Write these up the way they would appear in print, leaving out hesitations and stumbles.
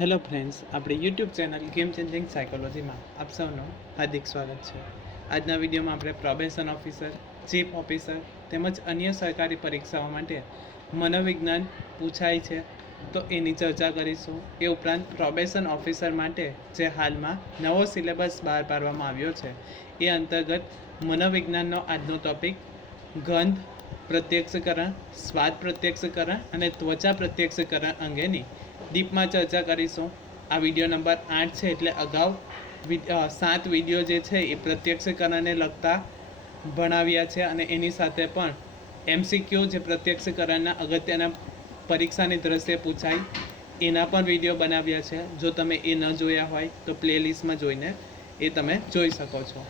Hello friends, આપણે YouTube channel game changing સાયકોલોજીમાં આપ સૌનું હાર્દિક સ્વાગત છે. આજના વિડીયોમાં આપણે પ્રોબેશન ઓફિસર, ચીફ ઓફિસર તેમજ અન્ય સરકારી પરીક્ષાઓ માટે મનોવિજ્ઞાન પૂછાય છે તો એની ચર્ચા કરીશું. એ ઉપરાંત પ્રોબેશન ઓફિસર માટે જે હાલમાં નવો સિલેબસ બહાર પાડવામાં આવ્યો છે એ અંતર્ગત મનોવિજ્ઞાનનો આજનો ટોપિક ગંધ પ્રત્યક્ષકરણ, સ્વાદ પ્રત્યક્ષકરણ અને ત્વચા પ્રત્યક્ષકરણ અંગેની ડીપમાં ચર્ચા કરીશું. આ વિડીયો નંબર 8 છે, એટલે અગાઉ 7 વિડીયો જે છે એ પ્રત્યક્ષકરણને લગતા ભણાવ્યા છે અને એની સાથે પણ MCQ જે પ્રત્યક્ષકરણના અગત્યના પરીક્ષાની દ્રષ્ટિએ પૂછાય એના પણ વિડીયો બનાવ્યા છે. જો તમે એ ન જોયા હોય તો પ્લેલિસ્ટમાં જોઈને એ તમે જોઈ શકો છો.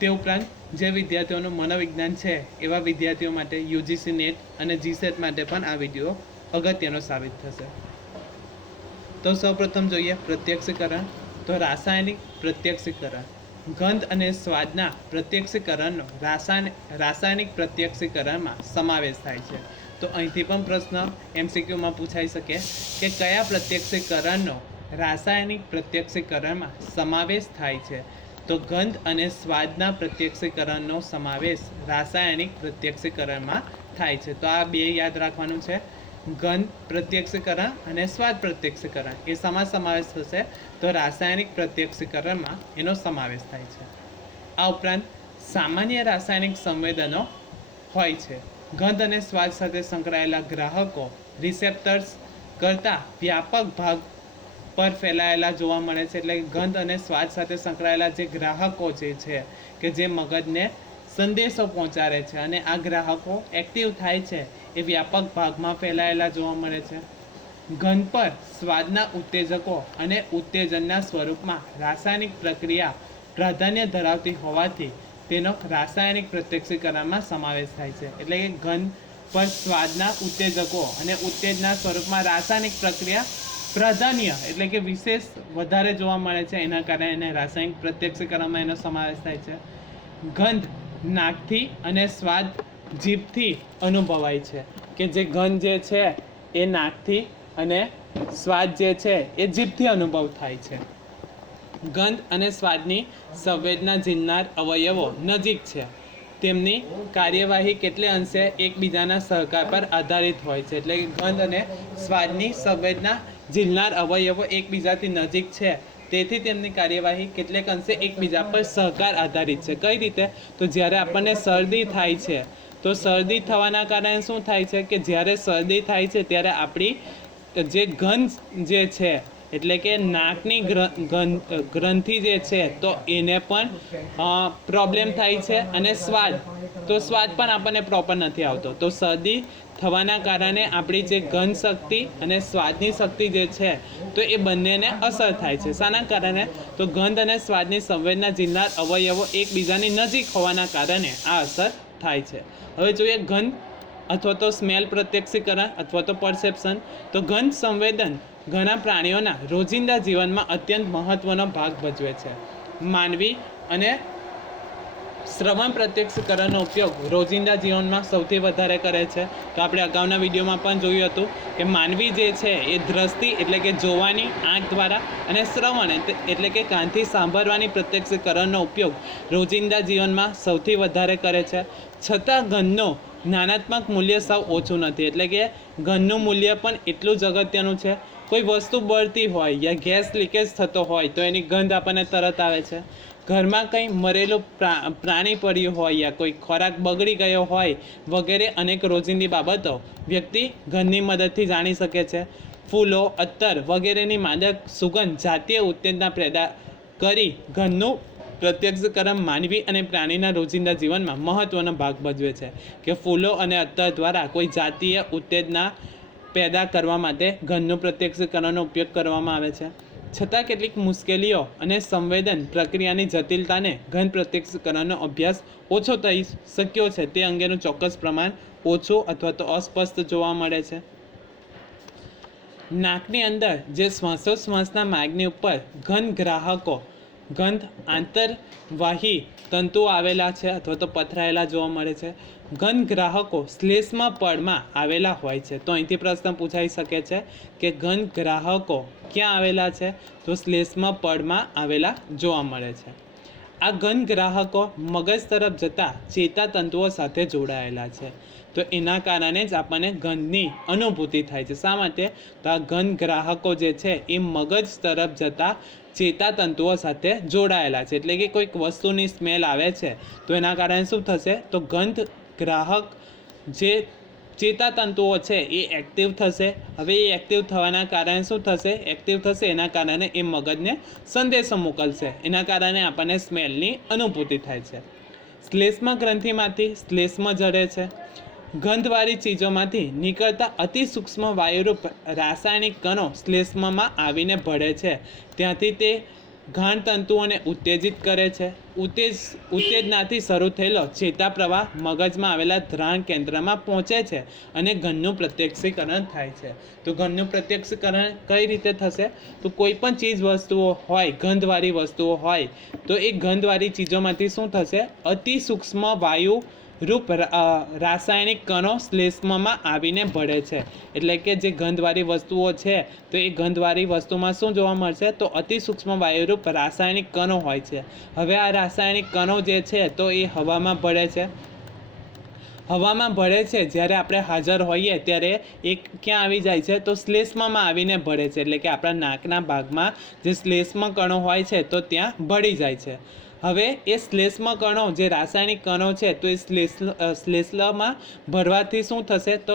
તે ઉપરાંત જે વિદ્યાર્થીઓનું મનોવિજ્ઞાન છે એવા વિદ્યાર્થીઓ માટે UGC નેટ અને GSET માટે પણ આ વિડીયો અગત્યનો સાબિત થશે. તો સૌપ્રથમ જોઈએ પ્રત્યક્ષીકરણ. તો રાસાયણિક પ્રત્યક્ષીકરણ ગંધ અને સ્વાદના પ્રત્યક્ષીકરણનો રાસાયણિક પ્રત્યક્ષીકરણમાં સમાવેશ થાય છે. તો અહીંથી પણ પ્રશ્ન MCQમાં પૂછાઈ શકે કે કયા પ્રત્યક્ષીકરણનો રાસાયણિક પ્રત્યક્ષીકરણમાં સમાવેશ થાય છે. તો ગંધ અને સ્વાદના પ્રત્યક્ષીકરણનો સમાવેશ રાસાયણિક પ્રત્યક્ષીકરણમાં થાય છે. તો આ બે યાદ રાખવાનું છે, ગંધ પ્રત્યક્ષીકરણ અને સ્વાદ પ્રત્યક્ષીકરણ. એ સમાવેશ થશે તો રાસાયણિક પ્રત્યક્ષીકરણમાં એનો સમાવેશ થાય છે. આ ઉપરાંત સામાન્ય રાસાયણિક સંવેદનો હોય છે. ગંધ અને સ્વાદ સાથે સંકળાયેલા ગ્રાહકો રિસેપ્ટર્સ કરતાં વ્યાપક ભાગ પર ફેલાયેલા જોવા મળે છે. એટલે ગંધ અને સ્વાદ સાથે સંકળાયેલા જે ગ્રાહકો જે છે કે જે મગજને સંદેશો પહોંચાડે છે અને આ ગ્રાહકો એક્ટિવ થાય છે એ વ્યાપક ભાગમાં ફેલાયેલા જોવા મળે છે. ગંધ પર સ્વાદના ઉત્તેજકો અને ઉત્તેજનના સ્વરૂપમાં રાસાયણિક પ્રક્રિયા પ્રાધાન્ય ધરાવતી હોવાથી તેનો રાસાયણિક પ્રત્યક્ષીકરણમાં સમાવેશ થાય છે. એટલે કે ગંધ પર સ્વાદના ઉત્તેજકો અને ઉત્તેજના સ્વરૂપમાં રાસાયણિક પ્રક્રિયા પ્રાધાન્ય એટલે કે વિશેષ વધારે જોવા મળે છે, એના કારણે એને રાસાયણિક પ્રત્યક્ષીકરણમાં એનો સમાવેશ થાય છે. ગંધ નાકથી અને સ્વાદ જીભથી અનુભવાય છે. કે જે ગંધ જે છે એ નાકથી અને સ્વાદ જે છે એ જીભથી અનુભવ થાય છે. ગંધ અને સ્વાદની સંવેદના ઝીલનાર અવયવો નજીક છે. તેમની કાર્યવાહી કેટલે અંશે એકબીજાના સહકાર પર આધારિત હોય છે. એટલે કે ગંધ અને સ્વાદની સંવેદના ઝીલનાર અવયવો એકબીજાથી નજીક છે, તેથી તેમની કાર્યવાહી કેટલેક અંશે એકબીજા પર સહકાર આધારિત છે. કઈ રીતે? તો જ્યારે આપણને શરદી થાય છે તો શરદી થવાના કારણે શું થાય છે કે જ્યારે શરદી થાય છે ત્યારે આપણી જે ગંધ જે છે એટલે કે નાકની ગ્રંથિ જે છે તો એને પણ પ્રોબ્લેમ થાય છે અને સ્વાદ પણ આપણને પ્રોપર નથી આવતો. તો શરદી થવાના કારણે આપણી જે ગંધ શક્તિ અને સ્વાદની શક્તિ જે છે તો એ બંનેને અસર થાય છે. શાના કારણે? તો ગંધ અને સ્વાદની સંવેદના ઝીલનાર અવયવો એકબીજાની નજીક હોવાના કારણે આ અસર થાય છે. હવે જોઈએ ગંધ અથવા તો સ્મેલ પ્રત્યક્ષીકરણ અથવા તો પરસેપ્શન. તો ગંધ સંવેદન ઘણા પ્રાણીઓના રોજિંદા જીવનમાં અત્યંત મહત્વનો ભાગ ભજવે છે. માનવી અને શ્રવણ પ્રત્યક્ષીકરણનો ઉપયોગ રોજિંદા જીવનમાં સૌથી વધારે કરે છે. તો આપણે અગાઉના વિડીયોમાં પણ જોયું હતું કે માનવી જે છે એ દ્રષ્ટિ એટલે કે જોવાની આંખ દ્વારા અને શ્રવણ એટલે કે કાનથી સાંભળવાની પ્રત્યક્ષીકરણનો ઉપયોગ રોજિંદા જીવનમાં સૌથી વધારે કરે છે. છતાં ગંધનો જ્ઞાનાત્મક મૂલ્ય સાવ ઓછું નથી. એટલે કે ગંધનું મૂલ્ય પણ એટલું જ અગત્યનું છે. કોઈ વસ્તુ બળતી હોય યા ગેસ લીકેજ થતો હોય તો એની ગંધ આપણને તરત આવે છે. ઘરમાં કંઈ મરેલું પ્રાણી પડ્યું હોય યા કોઈ ખોરાક બગડી ગયો હોય વગેરે અનેક રોજિંદી બાબતો વ્યક્તિ ગંધની મદદથી જાણી શકે છે. ફૂલો, અત્તર વગેરેની માદક સુગંધ જાતીય ઉત્તેજના પેદા કરી ગંધનું પ્રત્યક્ષીકરણ માનવી અને પ્રાણીના રોજિંદા જીવનમાં મહત્વનો ભાગ ભજવે છે. કે ફૂલો અને અત્તર દ્વારા કોઈ જાતીય ઉત્તેજના પેદા કરવા માટે ગંધનું પ્રત્યક્ષીકરણનો ઉપયોગ કરવામાં આવે છે. છતાં કેટલીક મુશ્કેલીઓ અને સંવેદન પ્રક્રિયાની જટિલતાને ગંધ પ્રત્યક્ષીકરણનો અભ્યાસ ઓછો થઈ શક્યો છે તે અંગેનું ચોક્કસ પ્રમાણ ઓછું અથવા તો અસ્પષ્ટ જોવા મળે છે. નાકની અંદર જે શ્વાસોશ્વાસના માર્ગની ઉપર ગંધ ગ્રાહકો ગંધ આંતરવાહી તંતુઓ આવેલા છે અથવા તો પથરાયેલા જોવા મળે છે. ગંધ ગ્રાહકો શ્લેષ્મા પડમાં આવેલા હોય છે. તો અહીંથી પ્રશ્ન પૂછાઈ શકે છે કે ગંધ ગ્રાહકો ક્યાં આવેલા છે? તો શ્લેષ્મા પડમાં આવેલા જોવા મળે છે. આ ગંધ ગ્રાહકો મગજ તરફ જતા ચેતાતંતુઓ સાથે જોડાયેલા છે. તો એના કારણે જ આપણને ગંધની અનુભૂતિ થાય છે. શા માટે? તો આ ગંધ ગ્રાહકો જે છે એ મગજ તરફ જતા ચેતાતંતુઓ સાથે જોડાયેલા છે. એટલે કે કોઈક વસ્તુની સ્મેલ આવે છે તો એના કારણે શું થશે? તો ગંધ ગ્રાહક જે ચેતાતંતુઓ છે એ એક્ટિવ થશે. હવે એ એક્ટિવ થવાના કારણે શું થશે? એક્ટિવ થશે એના કારણે એ મગજને સંદેશો મોકલશે. એના કારણે આપણને સ્મેલની અનુભૂતિ થાય છે. શ્લેષ્મા ગ્રંથિમાંથી શ્લેષ્મ ઝરે છે. ગંધવાળી ચીજોમાંથી નીકળતા અતિ સૂક્ષ્મ વાયુરૂપ રાસાયણિક કણો શ્લેષ્મમાં આવીને ભળે છે. ત્યાંથી તે ઘાણ તંતુઓને ઉત્તેજિત કરે છે. ઉત્તેજનાથી શરૂ થયેલો ચેતાપ્રવાહ મગજમાં આવેલા ધ્રાણ કેન્દ્રમાં પહોંચે છે અને ગંધનું પ્રત્યક્ષીકરણ થાય છે. તો ગંધનું પ્રત્યક્ષીકરણ કઈ રીતે થશે? તો કોઈ પણ ચીજ વસ્તુઓ હોય, ગંધવાળી વસ્તુઓ હોય, તો એ ગંધવાળી ચીજોમાંથી શું થશે? અતિ સૂક્ષ્મ વાયુ રૂપ રાસાયણિક કણો શ્લેષ્મમાં આવીને ભળે છે. એટલે કે જે ગંધવાળી વસ્તુઓ છે તો એ ગંધવાળી વસ્તુમાં શું જોવા મળશે? તો અતિ સૂક્ષ્મ વાયુરૂપ રાસાયણિક કણો હોય છે. હવે આ રાસાયણિક કણો જે છે તો એ હવામાં ભળે છે. હવામાં ભળે છે જ્યારે આપણે હાજર હોઈએ ત્યારે એ ક્યાં આવી જાય છે? તો શ્લેષ્મમાં આવીને ભળે છે. એટલે કે આપણા નાકના ભાગમાં જે શ્લેષ્મ કણો હોય છે તો ત્યાં ભળી જાય છે. હવે એ શ્લેષ્મ કણો જે રાસાયણિક કણો છે તો એ શ્લેષ્મમાં ભરવાથી શું થશે? તો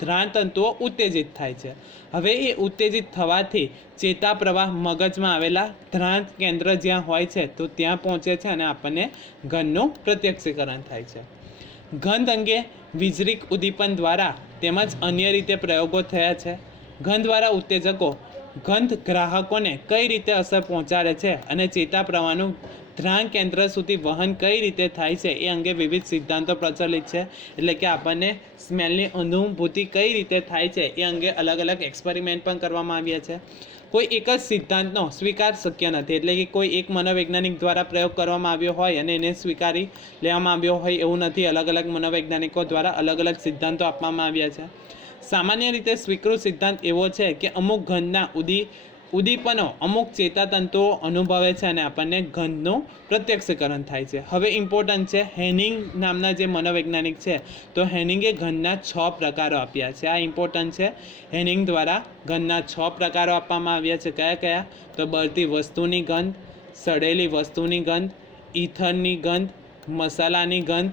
ધ્રાણ તંતુઓ ઉત્તેજિત થાય છે. હવે એ ઉત્તેજિત થવાથી ચેતાપ્રવાહ મગજમાં આવેલા ધ્રાણ કેન્દ્ર જ્યાં હોય છે તો ત્યાં પહોંચે છે અને આપણને ગંધનું પ્રત્યક્ષીકરણ થાય છે. ગંધ અંગે વીજળીક ઉદ્દીપન દ્વારા તેમજ અન્ય રીતે પ્રયોગો થયા છે. ગંધવાળા ઉત્તેજકો ગંધ ગ્રાહકોને કઈ રીતે અસર પહોંચાડે છે અને ચેતાપ્રવાહનું ધ્રાણ કેન્દ્ર સુધી વહન કઈ રીતે થાય છે એ અંગે વિવિધ સિદ્ધાંતો પ્રચલિત છે. એટલે કે આપણને સ્મેલની અનુભૂતિ કઈ રીતે થાય છે એ અંગે અલગ અલગ એક્સપેરિમેન્ટ પણ કરવામાં આવ્યા છે. કોઈ એક જ સિદ્ધાંતનો સ્વીકાર શક્ય નથી. એટલે કે કોઈ એક મનોવૈજ્ઞાનિક દ્વારા પ્રયોગ કરવામાં આવ્યો હોય અને એને સ્વીકારી લેવામાં આવ્યો હોય એવું નથી. અલગ અલગ મનોવૈજ્ઞાનિકો દ્વારા અલગ અલગ સિદ્ધાંતો આપવામાં આવ્યા છે. સામાન્ય રીતે સ્વીકૃત સિદ્ધાંત એવો છે કે અમુક ગંધના ઉદ્દીપનો અમુક ચેતાતંતુઓ અનુભવે છે અને આપણને ગંધનું પ્રત્યક્ષીકરણ થાય છે. હવે ઇમ્પોર્ટન્ટ છે, હેનિંગ નામના જે મનોવૈજ્ઞાનિક છે તો હેનિંગે ગંધના 6 પ્રકારો આપ્યા છે. આ ઇમ્પોર્ટન્ટ છે. હેનિંગ દ્વારા ગંધના 6 પ્રકારો આપવામાં આવ્યા છે. કયા કયા? તો બળતી વસ્તુની ગંધ, સડેલી વસ્તુની ગંધ, ઈથરની ગંધ, મસાલાની ગંધ,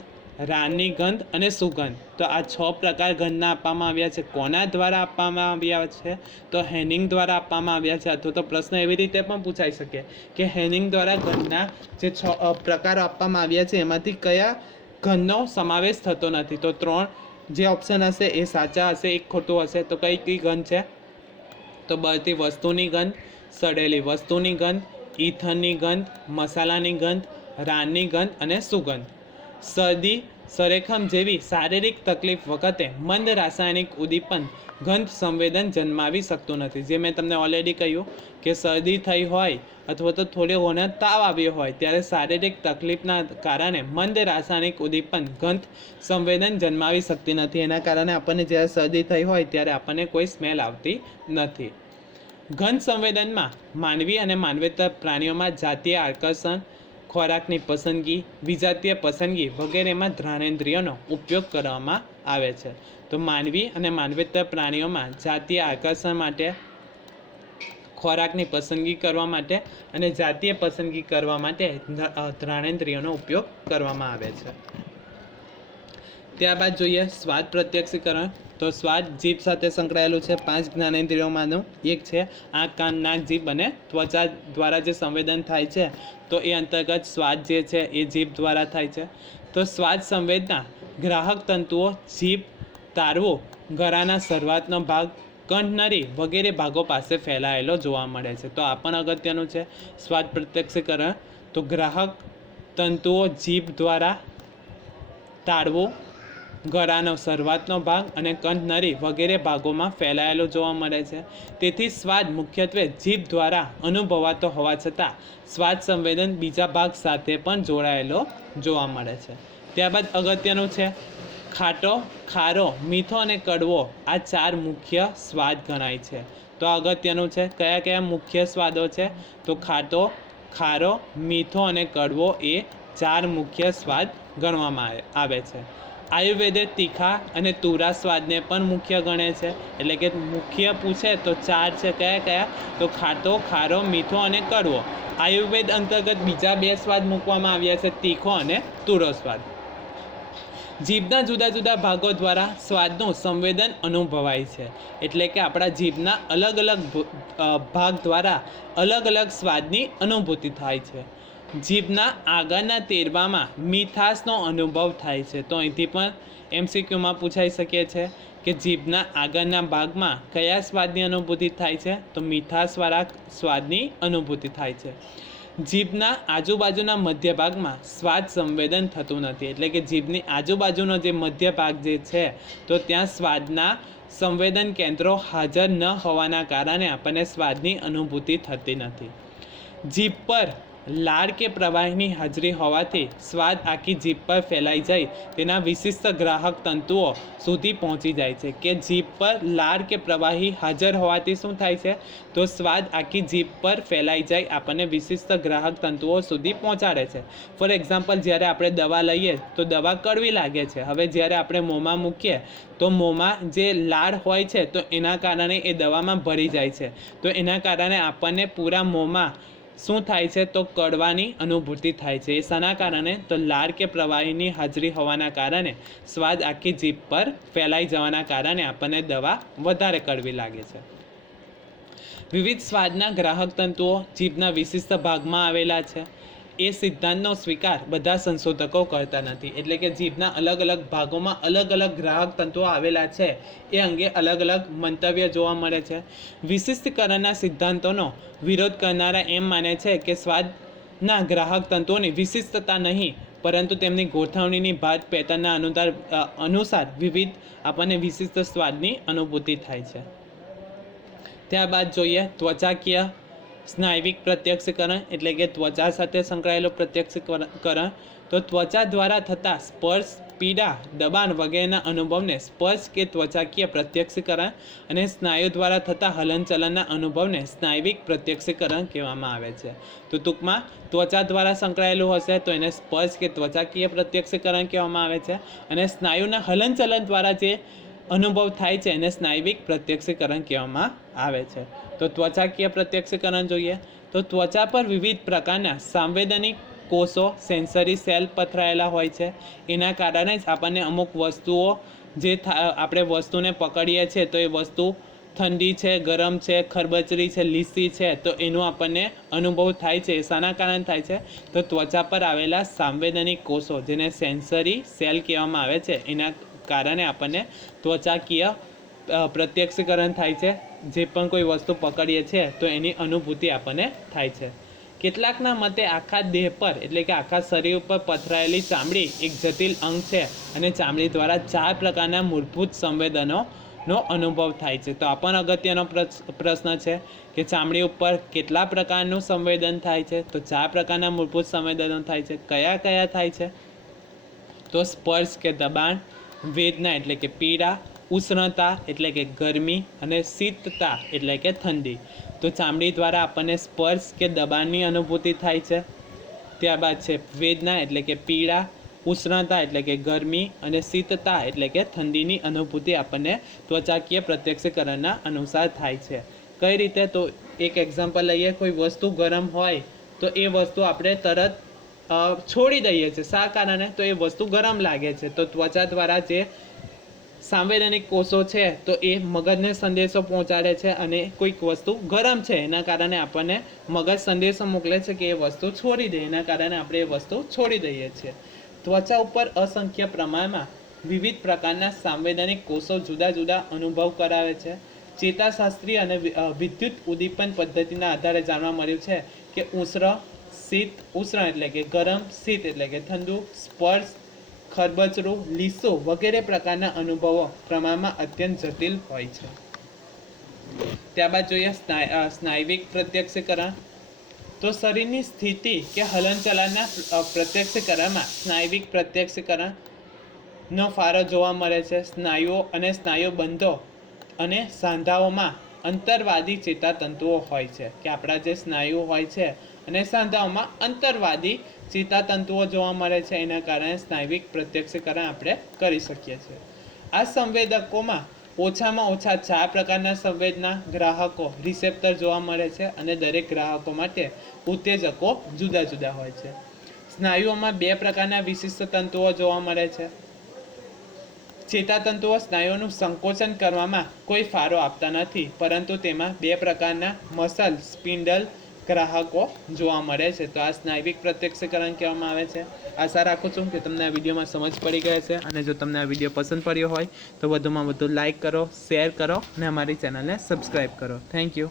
રાનની ગંધ અને સુગંધ. તો આ 6 પ્રકાર ગંધના આપવામાં આવ્યા છે. કોના દ્વારા આપવામાં આવ્યા છે? તો હેનિંગ દ્વારા આપવામાં આવ્યા છે. અથવા તો પ્રશ્ન એવી રીતે પણ પૂછાઈ શકે કે હેનિંગ દ્વારા ગંધના જે 6 પ્રકારો આપવામાં આવ્યા છે એમાંથી કયા ગંધનો સમાવેશ થતો નથી? તો 3 જે ઓપ્શન હશે એ સાચા હશે, એક ખોટું હશે. તો કઈ કઈ ગંધ છે? તો બળતી વસ્તુની ગંધ, સડેલી વસ્તુની ગંધ, ઈથરની ગંધ, મસાલાની ગંધ, રાનની ગંધ અને સુગંધ. શરદી, સરેખમ જેવી શારીરિક તકલીફ વખતે મંદ રાસાયણિક ઉદ્દીપન ગંધ સંવેદન જન્માવી શકતું નથી. જે મેં તમને ઓલરેડી કહ્યું કે શરદી થઈ હોય અથવા તો થોડી ઘણો તાવ આવ્યો હોય ત્યારે શારીરિક તકલીફના કારણે મંદ રાસાયણિક ઉદ્દીપન ગંધ સંવેદન જન્માવી શકતી નથી. એના કારણે આપણને જ્યારે શરદી થઈ હોય ત્યારે આપણને કોઈ સ્મેલ આવતી નથી. ગંધ સંવેદનમાં માનવી અને માનવેતર પ્રાણીઓમાં જાતીય આકર્ષણ, ખોરાકની પસંદગી, વિજાતીય પસંદગી વગેરેમાં ઘ્રાણેન્દ્રિયોનો ઉપયોગ કરવામાં આવે છે. તો માનવી અને માનવેતર પ્રાણીઓમાં જાતીય આકર્ષણ માટે, ખોરાકની પસંદગી કરવા માટે અને જાતીય પસંદગી કરવા માટે ઘ્રાણેન્દ્રિયોનો ઉપયોગ કરવામાં આવે છે. ત્યારબાદ જોઈએ સ્વાદ પ્રત્યક્ષીકરણ. તો સ્વાદ જીભ સાથે સંકળાયેલું છે. 5 જ્ઞાનેન્દ્રિયોમાંનું એક છે. આંખ, કાન, નાક, જીભ અને ત્વચા દ્વારા જે સંવેદન થાય છે તો એ અંતર્ગત સ્વાદ જે છે એ જીભ દ્વારા થાય છે. તો સ્વાદ સંવેદના ગ્રાહક તંતુઓ જીભ, તારવું, ગળાના શરૂઆતનો ભાગ, કંઠનળી વગેરે ભાગો પાસે ફેલાયેલો જોવા મળે છે. તો આ પણ અગત્યનું છે. સ્વાદ પ્રત્યક્ષીકરણ તો ગ્રાહક તંતુઓ જીભ દ્વારા, તાળવું, ગળાનો શરૂઆતનો ભાગ અને કંઠનળી વગેરે ભાગોમાં ફેલાયેલો જોવા મળે છે. તેથી સ્વાદ મુખ્યત્વે જીભ દ્વારા અનુભવાતો હોવા છતાં સ્વાદ સંવેદન બીજા ભાગ સાથે પણ જોડાયેલો જોવા મળે છે. ત્યારબાદ અગત્યનું છે ખાટો, ખારો, મીઠો અને કડવો. આ 4 મુખ્ય સ્વાદ ગણાય છે. તો અગત્યનું છે કયા કયા મુખ્ય સ્વાદો છે? તો ખાટો, ખારો, મીઠો અને કડવો એ 4 મુખ્ય સ્વાદ ગણવામાં આવે છે. આયુર્વેદે તીખા અને તુરા સ્વાદને પણ મુખ્ય ગણે છે. એટલે કે મુખ્ય પૂછે તો 4 છે. કયા કયા? તો ખાટો, ખારો, મીઠો અને કડવો. આયુર્વેદ અંતર્ગત બીજા 2 સ્વાદ મૂકવામાં આવ્યા છે, તીખો અને તુરો સ્વાદ. જીભના જુદા જુદા ભાગો દ્વારા સ્વાદનું સંવેદન અનુભવાય છે. એટલે કે આપણા જીભના અલગ અલગ ભાગ દ્વારા અલગ અલગ સ્વાદની અનુભૂતિ થાય છે. જીભના આગળના તેરવામાં મીઠાશનો અનુભવ થાય છે. તો અહીંથી પણ MCQમાં પૂછાઈ શકે છે કે જીભના આગળના ભાગમાં કયા સ્વાદની અનુભૂતિ થાય છે? તો મીઠાશવાળા સ્વાદની અનુભૂતિ થાય છે. જીભના આજુબાજુના મધ્ય ભાગમાં સ્વાદ સંવેદન થતું નથી. એટલે કે જીભની આજુબાજુનો જે મધ્ય ભાગ જે છે તો ત્યાં સ્વાદના સંવેદન કેન્દ્રો હાજર ન હોવાના કારણે આપણને સ્વાદની અનુભૂતિ થતી નથી. જીભ પર લાળ કે પ્રવાહીની હાજરી હોવાથી સ્વાદ આખી જીભ પર ફેલાઈ જઈ તેના વિશિષ્ટ ગ્રાહક તંતુઓ સુધી પહોંચી જાય છે. કે જીભ પર લાળ કે પ્રવાહી હાજર હોવાથી શું થાય છે? તો સ્વાદ આખી જીભ પર ફેલાઈ જાય આપણને વિશિષ્ટ ગ્રાહક તંતુઓ સુધી પહોંચાડે છે. ફોર એક્ઝામ્પલ, જ્યારે આપણે દવા લઈએ તો દવા કડવી લાગે છે. હવે જ્યારે આપણે મોંમાં મૂકીએ તો મોંમાં જે લાળ હોય છે તો એના કારણે એ દવામાં ભળી જાય છે. તો એના કારણે આપણને પૂરા મોંમાં શું થાય છે? તો કડવાની અનુભૂતિ થાય છે. એ શાના કારણે? તો લાળ કે પ્રવાહીની હાજરી હોવાના કારણે સ્વાદ આખી જીભ પર ફેલાઈ જવાના કારણે આપણને દવા વધારે કડવી લાગે છે. વિવિધ સ્વાદના ગ્રાહક તંતુઓ જીભના વિશિષ્ટ ભાગમાં આવેલા છે. એ સિદ્ધાંતનો સ્વીકાર બધા સંશોધકો કરતા નથી. એટલે કે જીભના અલગ અલગ ભાગોમાં અલગ અલગ ગ્રાહક તંતુઓ આવેલા છે એ અંગે અલગ અલગ મંતવ્ય જોવા મળે છે. વિશિષ્ટીકરણના સિદ્ધાંતોનો વિરોધ કરનારા એમ માને છે કે સ્વાદના ગ્રાહક તંતુઓની વિશિષ્ટતા નહીં, પરંતુ તેમની ગોઠવણીની ભાત પેટર્નના અનુસાર વિવિધ આપણને વિશિષ્ટ સ્વાદની અનુભૂતિ થાય છે. ત્યારબાદ જોઈએ ત્વચાકીય સ્નાયવિક પ્રત્યક્ષીકરણ. એટલે કે ત્વચા સાથે સંકળાયેલું પ્રત્યક્ષીકરણ. તો ત્વચા દ્વારા થતા સ્પર્શ, પીડા, દબાણ વગેરેના અનુભવને સ્પર્શ કે ત્વચાકીય પ્રત્યક્ષીકરણ અને સ્નાયુ દ્વારા થતા હલનચલનના અનુભવને સ્નાયવિક પ્રત્યક્ષીકરણ કહેવામાં આવે છે. તો ટૂંકમાં ત્વચા દ્વારા સંકળાયેલું હશે તો એને સ્પર્શ કે ત્વચાકીય પ્રત્યક્ષીકરણ કહેવામાં આવે છે. અને સ્નાયુના હલનચલન દ્વારા જે અનુભવ થાય છે એને સ્નાયવિક પ્રત્યક્ષીકરણ કહેવામાં આવે છે. તો ત્વચાકીય પ્રત્યક્ષીકરણ જોઈએ તો ત્વચા પર વિવિધ પ્રકારના સંવેદનિક કોષો, સેન્સરી સેલ પથરાયેલા હોય છે. એના કારણે જ આપણને અમુક વસ્તુઓ જે આપણે વસ્તુને પકડીએ છીએ તો એ વસ્તુ ઠંડી છે, ગરમ છે, ખરબચડી છે, લીસી છે, તો એનો આપણને અનુભવ થાય છે. શાના કારણે થાય છે? તો ત્વચા પર આવેલા સંવેદનિક કોષો જેને સેન્સરી સેલ કહેવામાં આવે છે એના કારણે આપણને ત્વચાકીય પ્રત્યક્ષીકરણ થાય છે. જે પણ કોઈ વસ્તુ પકડીએ છીએ તો એની અનુભૂતિ આપણને થાય છે. કેટલાકના મતે આખા દેહ પર એટલે કે આખા શરીર ઉપર પથરાયેલી ચામડી એક જટિલ અંગ છે અને ચામડી દ્વારા 4 પ્રકારના મૂળભૂત સંવેદનોનો અનુભવ થાય છે. તો આ પણ અગત્યનો પ્રશ્ન છે કે ચામડી ઉપર કેટલા પ્રકારનું સંવેદન થાય છે? તો 4 પ્રકારના મૂળભૂત સંવેદનો થાય છે. કયા કયા થાય છે? તો સ્પર્શ કે દબાણ, વેદના એટલે કે પીડા, ઉષ્ણતા એટલે કે ગરમી અને શીતતા એટલે કે ઠંડી. તો ચામડી દ્વારા આપણને સ્પર્શ કે દબાણની અનુભૂતિ થાય છે. ત્યારબાદ છે વેદના એટલે કે પીડા, ઉષ્ણતા એટલે કે ગરમી અને શીતતા એટલે કે ઠંડીની અનુભૂતિ આપણને ત્વચાકીય પ્રત્યક્ષીકરણના અનુસાર થાય છે. કઈ રીતે? તો એક એક્ઝામ્પલ લઈએ. કોઈ વસ્તુ ગરમ હોય તો એ વસ્તુ આપણે તરત છોડી દઈએ છીએ. શા કારણે? તો એ વસ્તુ ગરમ લાગે છે. તો ત્વચા દ્વારા જે સંવેદનિક કોષો છે તો એ મગજને સંદેશો પહોંચાડે છે અને કોઈક વસ્તુ ગરમ છે એના કારણે આપણને મગજ સંદેશો મોકલે છે કે એ વસ્તુ છોડી દે. એના કારણે આપણે એ વસ્તુ છોડી દઈએ છીએ. ત્વચા ઉપર અસંખ્ય પ્રમાણમાં વિવિધ પ્રકારના સંવેદનિક કોષો જુદા જુદા અનુભવ કરાવે છે. ચેતાશાસ્ત્રીય અને વિદ્યુત ઉદ્દીપન પદ્ધતિના આધારે જાણવા મળ્યું છે કે ઉષ્ણ એટલે કે ગરમ, શીત એટલે કે ઠંડુ, સ્પર્શ, ખરબચડું, લીસો વગેરે પ્રકારના અનુભવો પ્રમાણમાં અત્યંત જટિલ હોય છે. ત્યારબાદ જોઈએ સ્નાયવિક પ્રત્યક્ષીકરણ. તો શરીરની સ્થિતિ કે હલનચલનના પ્રત્યક્ષીકરણમાં સ્નાયવિક પ્રત્યક્ષીકરણનો ફાળો જોવા મળે છે. સ્નાયુઓ અને સ્નાયુબંધો અને સાંધાઓમાં અંતરવાદી ચેતાતંતુઓ હોય છે, કે આપણા જે સ્નાયુઓ હોય છે અને સાંધાઓમાં અંતરવાદી ચેતાતંતુઓ જોવા મળે છે. એના કારણે સ્નાયવિક પ્રત્યક્ષીકરણ આપણે કરી શકીએ છીએ. આ સંવેદકોમાં ઓછામાં ઓછા 4 પ્રકારના સંવેદના ગ્રાહકો રિસેપ્ટર જોવા મળે છે અને દરેક ગ્રાહકો માટે ઉત્તેજકો જુદા જુદા હોય છે. સ્નાયુઓમાં 2 પ્રકારના વિશિષ્ટ તંતુઓ જોવા મળે છે. ચેતાતંતુઓ સ્નાયુઓનું સંકોચન કરવામાં કોઈ ફાળો આપતા નથી, પરંતુ તેમાં 2 પ્રકારના મસલ સ્પિન્ડલ ગ્રાહકો જોવા મળે છે. તો આ સ્નાયવિક પ્રત્યક્ષીકરણ કહેવામાં આવે છે. આશા રાખું છું કે તમને આ વિડીયોમાં સમજ પડી ગઈ છે, અને જો તમને આ વિડીયો પસંદ પડ્યો હોય તો વધુમાં વધુ લાઇક કરો, શેર કરો અને અમારી ચેનલને સબસ્ક્રાઈબ કરો. Thank you.